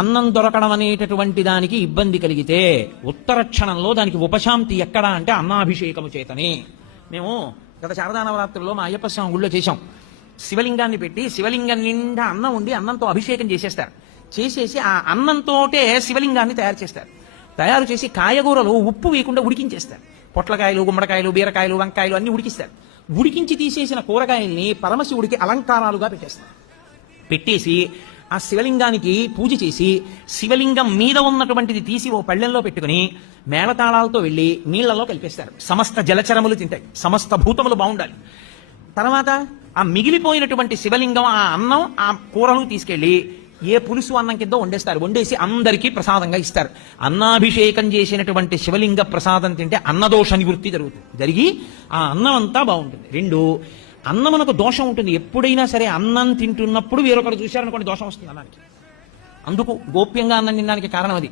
అన్నం దొరకడం అనేటటువంటి దానికి ఇబ్బంది కలిగితే ఉత్తర క్షణంలో దానికి ఉపశాంతి ఎక్కడా అంటే అన్నాభిషేకము చేతనే. మేము గత శారదా నవరాత్రుల్లో మా అయ్యప్ప స్వామి గుళ్ళో చేశాం. శివలింగాన్ని పెట్టి శివలింగం నిండా అన్నం ఉండి అన్నంతో అభిషేకం చేసేస్తారు. చేసేసి ఆ అన్నంతోటే శివలింగాన్ని తయారు చేస్తారు. తయారు చేసి కాయగూరలు ఉప్పు వేయకుండా ఉడికించేస్తారు. పొట్లకాయలు, గుమ్మడికాయలు, బీరకాయలు, వంకాయలు అన్ని ఉడికిస్తారు. ఉడికించి తీసేసిన కూరగాయల్ని పరమశివుడికి అలంకారాలుగా పెట్టేస్తారు. పెట్టేసి ఆ శివలింగానికి పూజ చేసి శివలింగం మీద ఉన్నటువంటిది తీసి ఓ పళ్ళెంలో పెట్టుకుని మేళతాళాలతో వెళ్లి నీళ్లలో కలిపేస్తారు. సమస్త జలచరములు తింటాయి, సమస్త భూతములు బాగుండాలి. తర్వాత ఆ మిగిలిపోయినటువంటి శివలింగం, ఆ అన్నం, ఆ కూరలు తీసుకెళ్లి ఏ పులుసు అన్నం కింద వండేస్తారు. వండేసి అందరికీ ప్రసాదంగా ఇస్తారు. అన్నాభిషేకం చేసినటువంటి శివలింగ ప్రసాదం తింటే అన్నదోష నివృత్తి జరుగుతుంది. జరిగి ఆ అన్నం అంతా బాగుంటుంది. రెండు, అన్నమునకు దోషం ఉంటుంది. ఎప్పుడైనా సరే అన్నం తింటున్నప్పుడు వేరొకరు చూశారనుకోండి దోషం వస్తుంది అన్నానికి. అందుకు గోప్యంగా అన్నం తినడానికి కారణం అది.